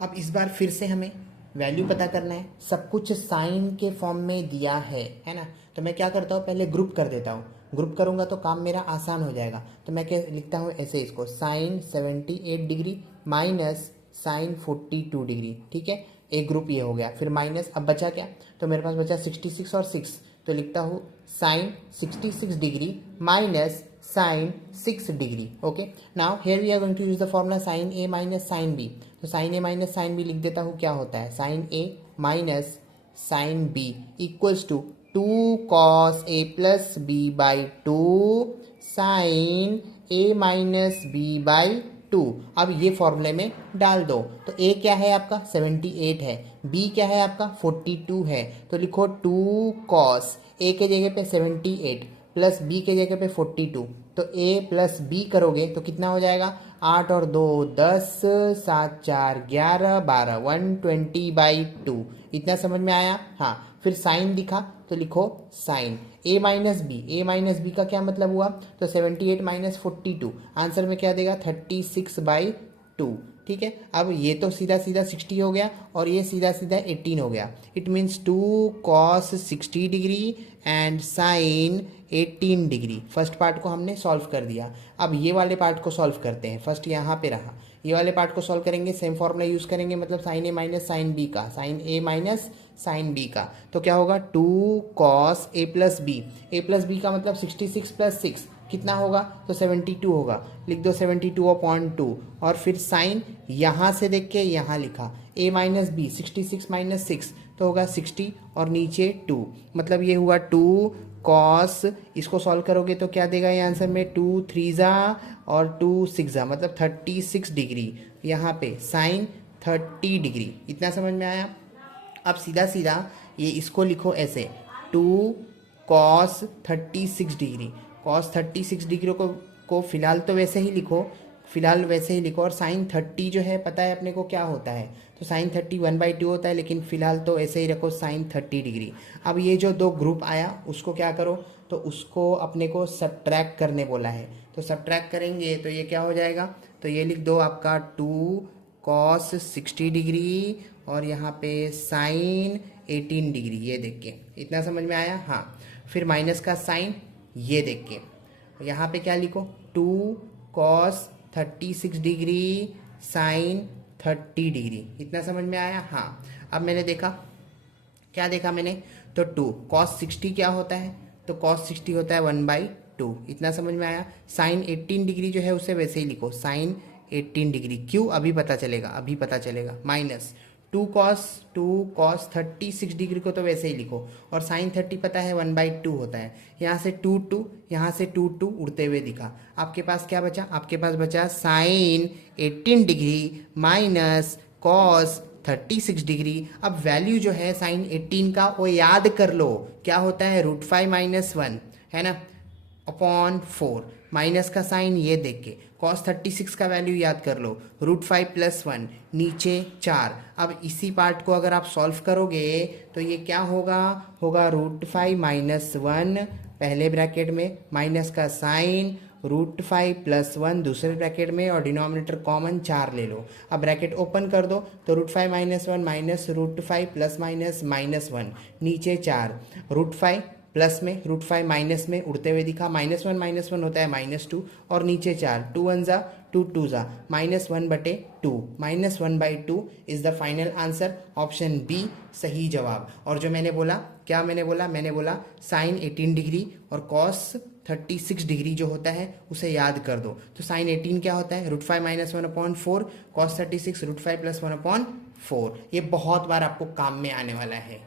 अब इस बार फिर से हमें वैल्यू पता करना है, सब कुछ साइन के फॉर्म में दिया है ना। तो मैं क्या करता हूँ, पहले ग्रुप कर देता हूँ, ग्रुप करूँगा तो काम मेरा आसान हो जाएगा। तो मैं क्या लिखता हूँ ऐसे इसको, sine 78 degree minus sine 42 degree, ठीक है। एक ग्रुप ये हो गया, फिर माइनस, अब बचा क्या, तो मेरे पास बचा 66 और 6, तो लिखता हूँ sine 66 degree minus sine 6 degree. Okay, now here we are going to use the formula sine A minus sine B. तो sine A minus sine B लिख देता हूँ, क्या होता है, sine A minus sine B equals to 2 cos A plus B by 2 sine A minus B by 2। अब ये फॉर्मूले में डाल दो, तो ए क्या है आपका 78 है, बी क्या है आपका 42 है, तो लिखो 2 कॉस ए के जगह पे 78 प्लस बी के जगह पे 42, तो ए प्लस बी करोगे तो कितना हो जाएगा, 8 और 2 10, 7 4 11 12, 120/2। इतना समझ में आया। हाँ, फिर साइन दिखा तो लिखो साइन ए माइनस बी का क्या मतलब हुआ, तो 78 माइनस 42, आंसर में क्या देगा 36/2। ठीक है, अब ये तो सीधा सीधा 60 हो गया और ये सीधा सीधा 18 हो गया। It means 2 cos 60 degree and sine 18 degree. First part को हमने सॉल्व कर दिया। अब ये वाले पार्ट को सॉल्व करते हैं। फर्स्ट यहाँ पे रहा, ये वाले पार्ट को सॉल्व करेंगे, सेम फॉर्मूला यूज करेंगे, मतलब sign A minus sine B का, sign A minus sine B का। तो क्या होगा, 2 कॉस ए प्लस बी का मतलब 66 प्लस 6 कितना होगा, तो 72 होगा, लिख दो 72/2। और फिर साइन यहाँ से देख के यहाँ लिखा, a माइनस बी 66 माइनस 6 तो होगा 60 और नीचे 2, मतलब ये हुआ 2 कॉस, इसको सॉल्व करोगे तो क्या देगा ये आंसर में, 2 3 जा और 2 6 जा, मतलब 36 डिग्री। यहाँ पे साइन 30 डिग्री। इतना समझ में आया। अब सीधा सीधा ये इसको लिखो ऐसे, 2 कॉस 36 डिग्री, कॉस 36 डिग्री को फिलहाल तो वैसे ही लिखो, फिलहाल वैसे ही लिखो। और साइन 30 जो है पता है अपने को क्या होता है, तो साइन 30 1/2 होता है, लेकिन फिलहाल तो ऐसे ही रखो साइन 30 डिग्री। अब ये जो दो ग्रुप आया उसको क्या करो, तो उसको अपने को सब्ट्रैक्ट करने बोला है, तो सब्ट्रैक्ट करेंगे तो ये क्या हो जाएगा, तो ये लिख दो आपका 2 कॉस 60 डिग्री और यहाँ पे साइन 18 डिग्री, ये देख के। इतना समझ में आया। हाँ, फिर माइनस का साइन ये देख के यहाँ पे क्या लिखो, 2 कॉस 36 डिग्री साइन 30 डिग्री। इतना समझ में आया। हाँ, अब मैंने देखा, क्या देखा मैंने, तो 2 कॉस 60 क्या होता है, तो कॉस 60 होता है 1/2। इतना समझ में आया। साइन 18 डिग्री जो है उसे वैसे ही लिखो, साइन 18 डिग्री। क्यों, अभी पता चलेगा। माइनस 2 कॉस 36 डिग्री को तो वैसे ही लिखो, और साइन 30 पता है 1/2 होता है। यहाँ से 2 यहाँ से 2 उड़ते हुए दिखा। आपके पास क्या बचा, आपके पास बचा sine 18 degree minus cos 36 degree. अब वैल्यू जो है साइन 18 का वो याद कर लो, क्या होता है, √5 - 1 है ना, अपॉन 4। माइनस का साइन ये देख के कॉस 36 का वैल्यू याद कर लो, √5 + 1 नीचे 4। अब इसी पार्ट को अगर आप सॉल्व करोगे तो ये क्या होगा √5 - 1 पहले ब्रैकेट में, माइनस का साइन √5 + 1 दूसरे ब्रैकेट में, और डिनोमिनेटर कॉमन 4 ले लो। अब ब्रैकेट ओपन कर दो तो √5 - 1 माइनस √5 + -1 नीचे 4, √5 प्लस में √5 माइनस में उड़ते हुए दिखा, -1 होता है -2 और नीचे 4, 2 1 जा 2 2 जा, -1/2, -1/2 is the final answer, option B सही जवाब। और जो मैंने बोला, क्या मैंने बोला साइन 18 डिग्री और कॉस 36 डिग्री जो होता है उसे याद कर दो। तो साइन 18 क्या होता है, √5 - 1/4, कॉस 36 √5 + 1/4। ये बहुत बार आपको काम में आने वाला है।